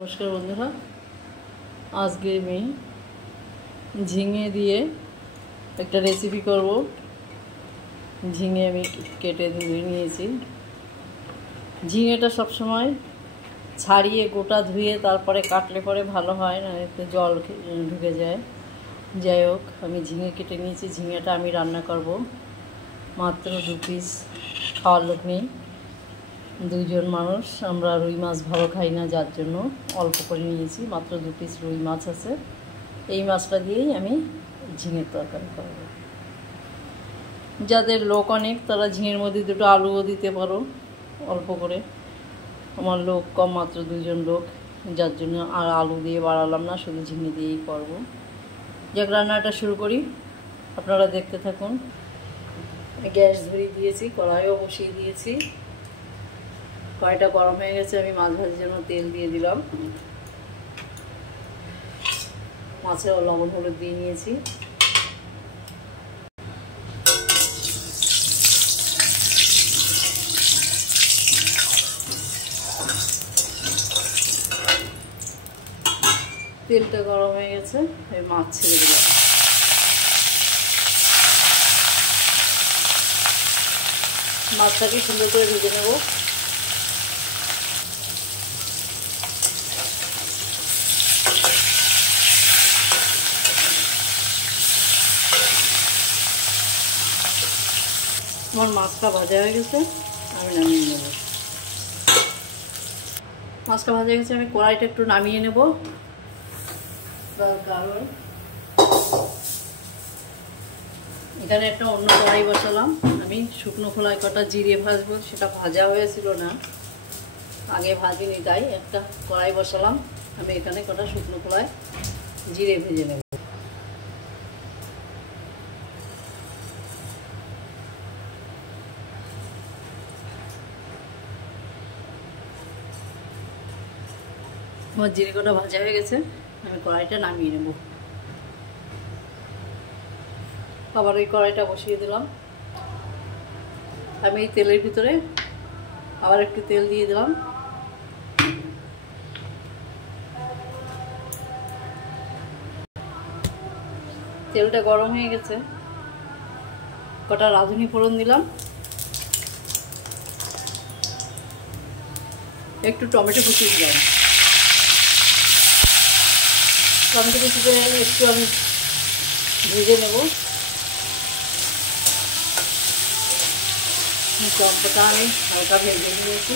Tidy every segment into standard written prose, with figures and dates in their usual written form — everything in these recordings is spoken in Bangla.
नमस्कार बंधुरा आज के मैं झिंगे दिए एक रेसिपि करब। झिंगे मैं केटे धुए निয়েছি। झिंगेटा सब समय छाड़िए गोटा धुए तारपरे काटले परे भालो হয় ना, এতে জল ঢুকে যায়। যাই হোক আমি झिंगे केटे নিয়েছি। झिंगेटा আমি রান্না করব। মাত্র 2 পিস খাওয়ার লোক নেই, দুইজন মানুষ। আমরা রুই মাছ ভালো খাই না, যার জন্য অল্প করে নিয়েছি। মাত্র 2 পিস রুই মাছ আছে। এই মাছটা দিয়েই আমি ঝিঙের তরকারি করব। যাদের লোক অনেক তারা ঝিঙের মধ্যে দুটো আলুও দিতে পারো অল্প করে। আমার লোক কম, মাত্র 2 জন লোক, যার জন্য আর আলু দিয়ে বাড়ালাম না, শুধু ঝিঙে দিয়েই করব। যাক রান্নাটা শুরু করি, আপনারা দেখতে থাকুন। গ্যাস ধরিয়ে দিয়েছি, কড়াইও বসিয়ে দিয়েছি। কড়াইটা গরম হয়ে গেছে, আমি মাছ ভাজির জন্য তেল দিয়ে দিলাম। মাছে লবণ হলুদ দিয়ে নিয়েছি। তেলটা গরম হয়ে গেছে, এই মাছ ছেড়ে দিলাম। মাছটাকে সুন্দর করে ভেজে নেব। আমার মাছটা ভাজা হয়ে গেছে, আমি নামিয়ে নেব। মাছটা ভাজা হয়ে গেছে, আমি কড়াইটা একটু নামিয়ে নেব। কারণ এখানে একটা অন্য কড়াই বসালাম। আমি শুকনো খোলায় কটা জিরে ভাজবো, সেটা ভাজা হয়েছিল না, আগে ভাজিনি, তাই একটা কড়াই বসালাম। আমি এখানে কটা শুকনো খোলায় জিরে ভেজে নেব। আমার জিরে কটা ভাজা হয়ে গেছে, আমি কড়াইটা নামিয়ে নেব। আবার ওই কড়াইটা বসিয়ে দিলাম। আমি এই তেলের ভিতরে আবার একটু তেল দিয়ে দিলাম। তেলটা গরম হয়ে গেছে, কটা রাঁধুনি ফোড়ন দিলাম। একটু টমেটো কুচি দিলাম। টমেটো কুচিতে একটু আমি ভেজে নেব। টমেটোটা আমি হালকা ভেজে নিয়েছি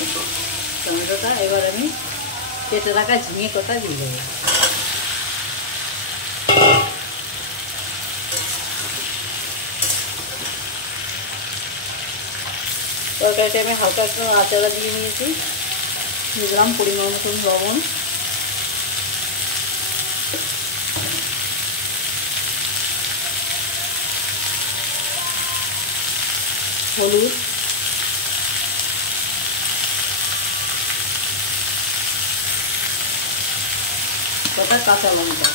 টমেটোটা। এবার আমি কেটে রাখা ঝিঙে কটা দিয়ে দেবো। তরকারিটা আমি হালকা একটু নাড়াচাড়া দিয়ে নিয়েছি। দিলাম পরিমাণ মতন লবণ, হলুদ, কটা কাঁচা লঙ্কা।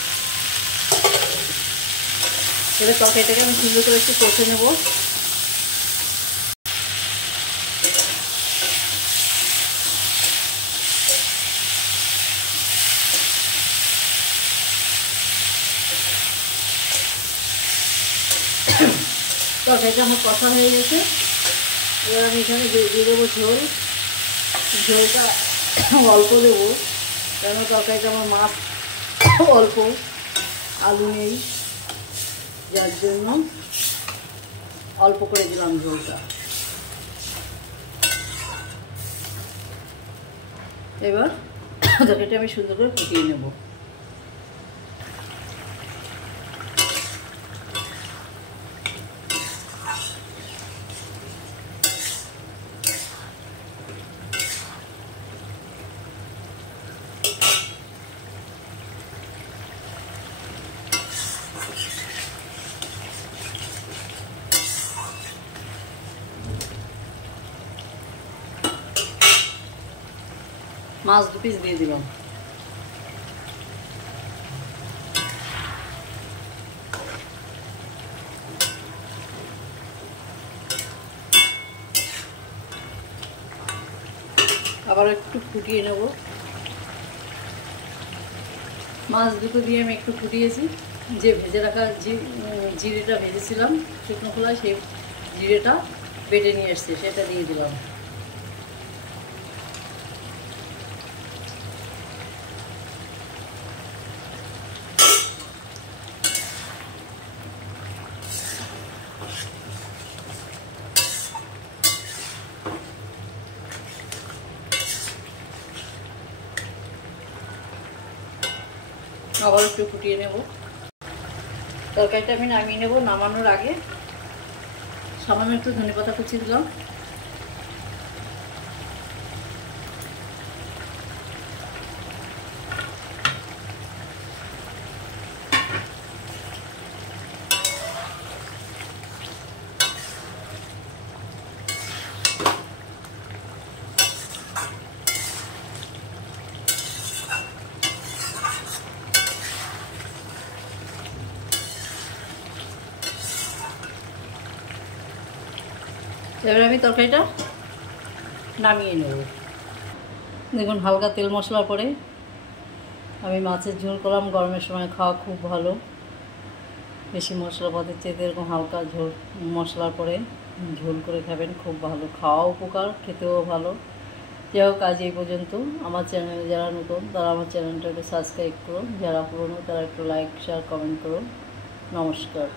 এবার তরকারিটাকে আমি সুন্দর করে একটু কষে নেব। তরকারিটা আমার কষা হয়ে গেছে। এবার আমি এখানে দিয়ে দেবো ঝোল। ঝোলটা অল্প দেবো, কারণ তরকারিটা আমার মাছ অল্প, আলু নেই, যার জন্য অল্প করে দিলাম ঝোলটা। এবার তরকারিটা আমি সুন্দর করে ফুটিয়ে নেব। মাছ 2 পিস দিয়ে দিলাম। আবার একটু ফুটিয়ে নেব। মাছ দুটো দিয়ে আমি একটু ফুটিয়েছি, যে ভেজে রাখা জিরেটা ভেজেছিলাম শুকনো খোলায়, সেই জিরেটা বেটে নিয়ে এসছে, সেটা দিয়ে দিলাম। আবার একটু ফুটিয়ে নেব। তরকারিটা আমি নামিয়ে নেব। নামানোর আগে সামান্য একটু ধনেপাতা কুচি দিলাম। এবার আমি তরকারিটা নামিয়ে নেব। দেখুন হালকা তেল মশলা পরে আমি মাছের ঝোল করলাম। গরমের সময় খাওয়া খুব ভালো, বেশি মশলাপাতির চেয়ে এরকম হালকা ঝোল মশলার পরে ঝোল করে খাবেন, খুব ভালো। খাওয়া উপকার, খেতেও ভালো। যাই হোক, আজ এই পর্যন্ত। আমার চ্যানেলে যারা নতুন তারা আমার চ্যানেলটা একটু সাবস্ক্রাইব করুন, যারা পুরনো তারা একটু লাইক শেয়ার কমেন্ট করুন। নমস্কার।